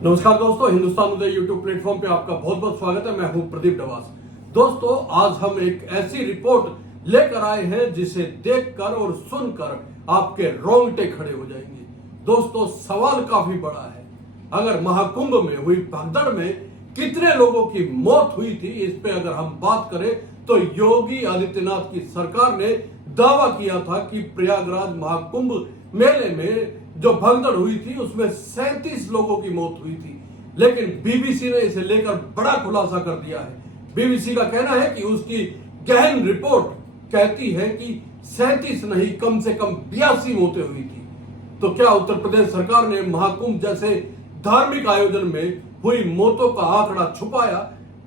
नमस्कार दोस्तों, हिंदुस्तान उदय YouTube platform पे आपका बहुत बहुत स्वागत है। मैं हूं प्रदीप डवास। दोस्तों, आज हम एक ऐसी रिपोर्ट लेकर आए हैं जिसे देखकर और सुनकर आपके रोंगटे खड़े हो जाएंगे। दोस्तों, सवाल काफी बड़ा है। अगर महाकुंभ में हुई भगदड़ में कितने लोगों की मौत हुई थी, इस पे अगर हम बात करें तो योगी आदित्यनाथ की सरकार ने दावा किया था कि प्रयागराज महाकुंभ मेले में जो भगदड़ हुई थी उसमें 37 लोगों की मौत हुई थी। लेकिन बीबीसी ने इसे लेकर बड़ा खुलासा कर दिया है। बीबीसी का कहना है कि उसकी गहन रिपोर्ट कहती है कि 37 नहीं, कम से कम 82 मौतें हुई थी। तो क्या उत्तर प्रदेश सरकार ने महाकुंभ जैसे धार्मिक आयोजन में हुई मौतों का आंकड़ा छुपाया?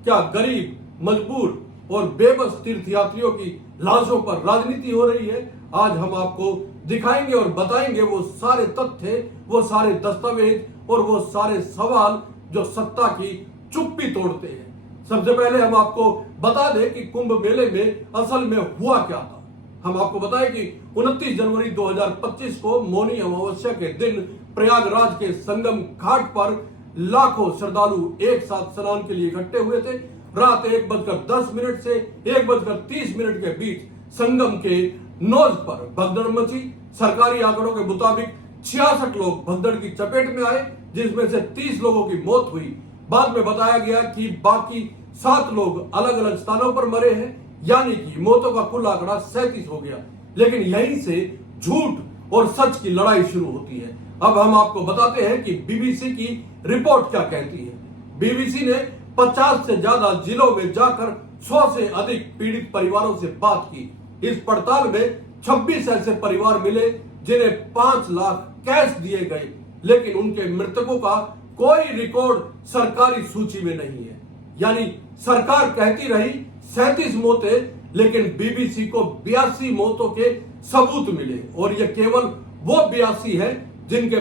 क्या गरीब, मजबूर और बेबस तीर्थयात्रियों की लाशों पर राजनीति हो रही है? आज हम आपको दिखाएंगे और बताएंगे वो सारे तथ्य, वो सारे दस्तावेज और वो सारे सवाल जो सत्ता की चुप्पी तोड़ते हैं। सबसे पहले हम आपको बता दें कि कुंभ मेले में असल में हुआ क्या था। हम आपको बताएं कि 29 जनवरी 2025 को मौनी अमावस्या के दिन प्रयागराज के संगम घाट पर लाखों श्रद्धालु एक साथ स्नान के लिए इकट्ठे हुए थे। रात 1:10 से 1:30 के बीच संगम के नोज पर भगदड़ मची। सरकारी आंकड़ों के मुताबिक 66 लोग भगदड़ की चपेट में आए, जिसमें से 30 लोगों की मौत हुई। बाद में बताया गया कि बाकी 7 लोग अलग अलग स्थानों पर मरे हैं, यानी कि मौतों का कुल आंकड़ा 37 हो गया। लेकिन यहीं से झूठ और सच की लड़ाई शुरू होती है। अब हम आपको बताते हैं कि बीबीसी की रिपोर्ट क्या कहती है। बीबीसी ने 50 से ज्यादा जिलों में जाकर 100 से अधिक पीड़ित परिवारों से बात की। इस पड़ताल में 26 ऐसे परिवार मिले जिन्हें 5 लाख कैश दिए गए, लेकिन उनके मृतकों का कोई रिकॉर्ड सरकारी सूची में नहीं है। यानी सरकार कहती रही 37 मौतें, लेकिन बीबीसी को 82 मौतों के सबूत मिले, और यह केवल वो 82 है जिनके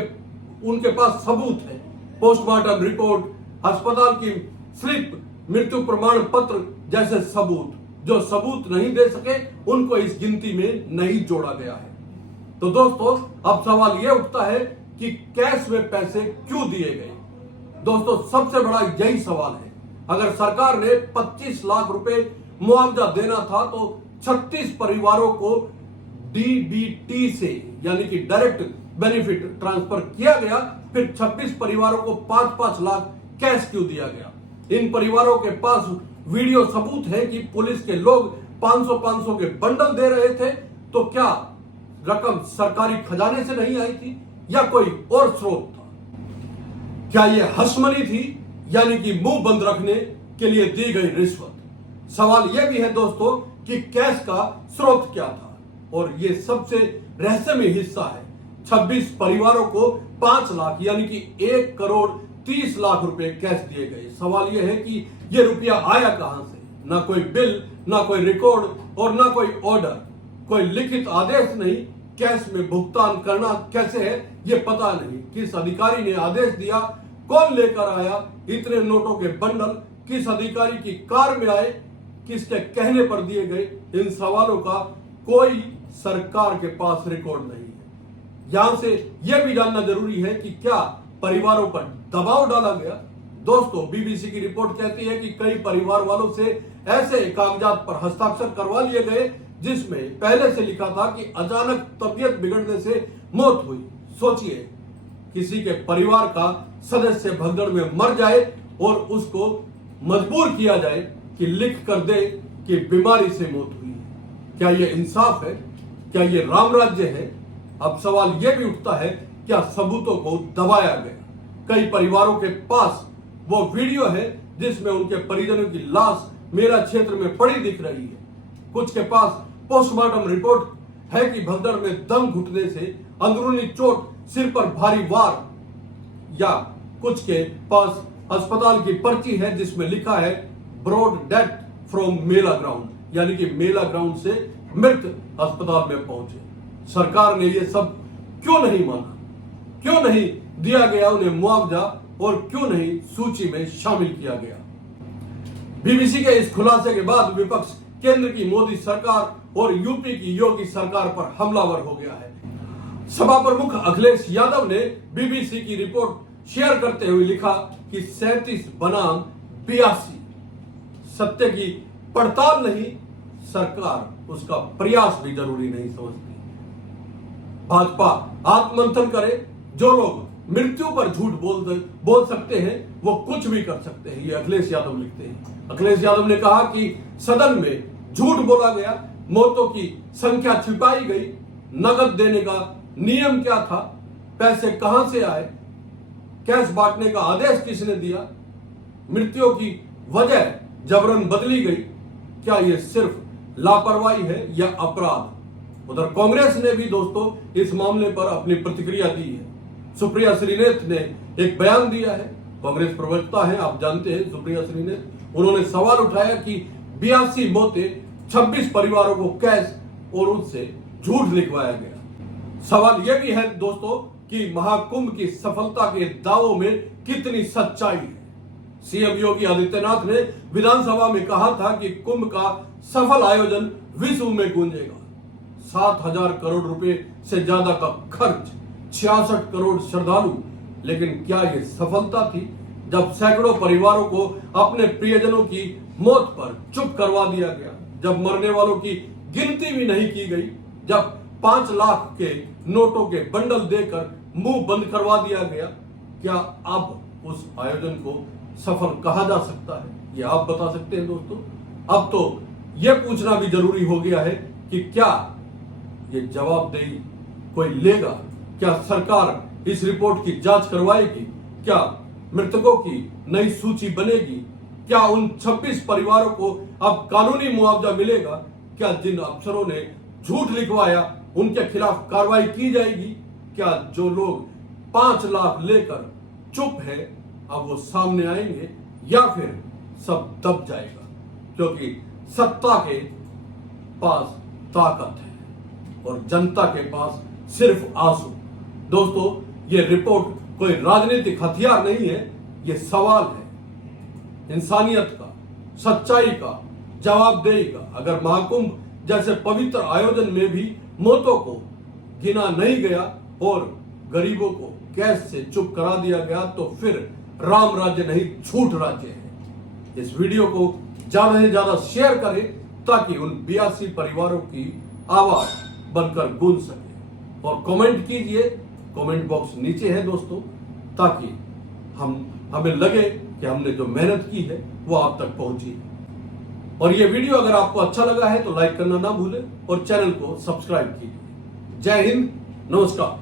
उनके पास सबूत है। पोस्टमार्टम रिपोर्ट, अस्पताल की स्लिप, मृत्यु प्रमाण पत्र जैसे सबूत। जो सबूत नहीं दे सके उनको इस गिनती में नहीं जोड़ा गया है। तो दोस्तों, अब सवाल यह उठता है कि कैश में पैसे क्यों दिए गए। दोस्तों, सबसे बड़ा यही सवाल है। अगर सरकार ने 25 लाख रुपए मुआवजा देना था तो 36 परिवारों को डीबीटी से, यानी कि डायरेक्ट बेनिफिट ट्रांसफर किया गया, फिर 26 परिवारों को 5-5 लाख कैश क्यों दिया गया? इन परिवारों के पास वीडियो सबूत है कि पुलिस के लोग 500-500 के बंडल दे रहे थे। तो क्या रकम सरकारी खजाने से नहीं आई थी या कोई और स्रोत था? क्या यह हशमनी थी, यानी कि मुंह बंद रखने के लिए दी गई रिश्वत? सवाल यह भी है दोस्तों कि कैश का स्रोत क्या था, और यह सबसे रहस्यमय हिस्सा है। 26 परिवारों को 5 लाख यानी कि 1,30,00,000 रुपए कैश दिए गए। सवाल यह है कि यह रुपया आया कहां से? ना कोई बिल, ना कोई रिकॉर्ड और ना कोई ऑर्डर, कोई लिखित आदेश नहीं। कैश में भुगतान करना कैसे है यह पता नहीं। किस अधिकारी ने आदेश दिया? कौन लेकर आया इतने नोटों के बंडल? किस अधिकारी की कार में आए? किसके कहने पर दिए गए? इन सवालों का कोई सरकार के पास रिकॉर्ड नहीं है। यहां से यह भी जानना जरूरी है कि क्या परिवारों पर दबाव डाला गया? दोस्तों, बीबीसी की रिपोर्ट कहती है कि कई परिवार वालों से ऐसे कागजात पर हस्ताक्षर करवा लिए गए जिसमें पहले से लिखा था कि अचानक तबीयत बिगड़ने से मौत हुई। सोचिए, किसी के परिवार का सदस्य भगदड़ में मर जाए और उसको मजबूर किया जाए कि लिख कर दे कि बीमारी से मौत हुई है। क्या यह इंसाफ है? क्या यह राम राज्य है? अब सवाल यह भी उठता है, क्या सबूतों को दबाया गया? कई परिवारों के पास वो वीडियो है जिसमें उनके परिजनों की लाश मेरा क्षेत्र में पड़ी दिख रही है। कुछ के पास पोस्टमार्टम रिपोर्ट है कि भगदड़ में दम घुटने से अंदरूनी चोट, सिर पर भारी वार, या कुछ के पास अस्पताल की पर्ची है जिसमें लिखा है brought death from mela ground, यानी कि मेला ग्राउंड से मृत अस्पताल में पहुंचे। सरकार ने यह सब क्यों नहीं माना? क्यों नहीं दिया गया उन्हें मुआवजा, और क्यों नहीं सूची में शामिल किया गया? बीबीसी के इस खुलासे के बाद विपक्ष केंद्र की मोदी सरकार और यूपी की योगी सरकार पर हमलावर हो गया है। सभा प्रमुख अखिलेश यादव ने बीबीसी की रिपोर्ट शेयर करते हुए लिखा कि 37 बनाम 82। सत्य की पड़ताल नहीं, सरकार उसका प्रयास भी जरूरी नहीं समझती। भाजपा आत्ममंथन करे। जो लोग मृत्यु पर झूठ बोल सकते हैं वो कुछ भी कर सकते हैं, ये अखिलेश यादव लिखते हैं। अखिलेश यादव ने कहा कि सदन में झूठ बोला गया, मौतों की संख्या छिपाई गई, नकद देने का नियम क्या था, पैसे कहां से आए, कैश बांटने का आदेश किसने दिया, मृत्यु की वजह जबरन बदली गई, क्या यह सिर्फ लापरवाही है या अपराध। उधर कांग्रेस ने भी दोस्तों इस मामले पर अपनी प्रतिक्रिया दी है। सुप्रिया श्रीनेत ने एक बयान दिया है। कांग्रेस प्रवक्ता हैं, आप जानते हैं सुप्रिया श्रीनेत। उन्होंने सवाल उठाया कि 82 मौतें, 26 परिवारों को कैश और उनसे झूठ लिखवाया गया। सवाल यह भी है दोस्तों कि महाकुंभ की सफलता के दावों में कितनी सच्चाई है। सीएम योगी आदित्यनाथ ने विधानसभा में कहा था कि कुंभ का सफल आयोजन विश्व में गूंजेगा। 7,000 करोड़ रुपए से ज्यादा का खर्च, 66 करोड़ श्रद्धालु। लेकिन क्या यह सफलता थी जब सैकड़ों परिवारों को अपने प्रियजनों की मौत पर चुप करवा दिया गया, जब मरने वालों की गिनती भी नहीं की गई, जब 5 लाख के नोटों के बंडल देकर मुंह बंद करवा दिया गया। क्या अब उस आयोजन को सफल कहा जा सकता है? ये आप बता सकते हैं दोस्तों। अब तो यह पूछना भी जरूरी हो गया है कि क्या ये जवाबदेही कोई लेगा? क्या सरकार इस रिपोर्ट की जांच करवाएगी? क्या मृतकों की नई सूची बनेगी? क्या उन 26 परिवारों को अब कानूनी मुआवजा मिलेगा? क्या जिन अफसरों ने झूठ लिखवाया उनके खिलाफ कार्रवाई की जाएगी? क्या जो लोग 5 लाख लेकर चुप है अब वो सामने आएंगे या फिर सब दब जाएगा? क्योंकि सत्ता के पास ताकत है और जनता के पास सिर्फ आंसू। दोस्तों ये रिपोर्ट कोई राजनीतिक हथियार नहीं है, ये सवाल है इंसानियत का, सच्चाई का, जवाबदेही का। अगर महाकुंभ जैसे पवित्र आयोजन में भी मौतों को गिना नहीं गया और गरीबों को कैश से चुप करा दिया गया तो फिर राम राज्य नहीं झूठ राज्य है। इस वीडियो को ज्यादा से ज्यादा शेयर करें ताकि उन 82 परिवारों की आवाज बनकर गूंज सके। और कमेंट कीजिए, कमेंट बॉक्स नीचे है दोस्तों, ताकि हमें लगे कि हमने जो मेहनत की है वो आप तक पहुंची है। और ये वीडियो अगर आपको अच्छा लगा है तो लाइक करना ना भूलें और चैनल को सब्सक्राइब कीजिए। जय हिंद, नमस्कार।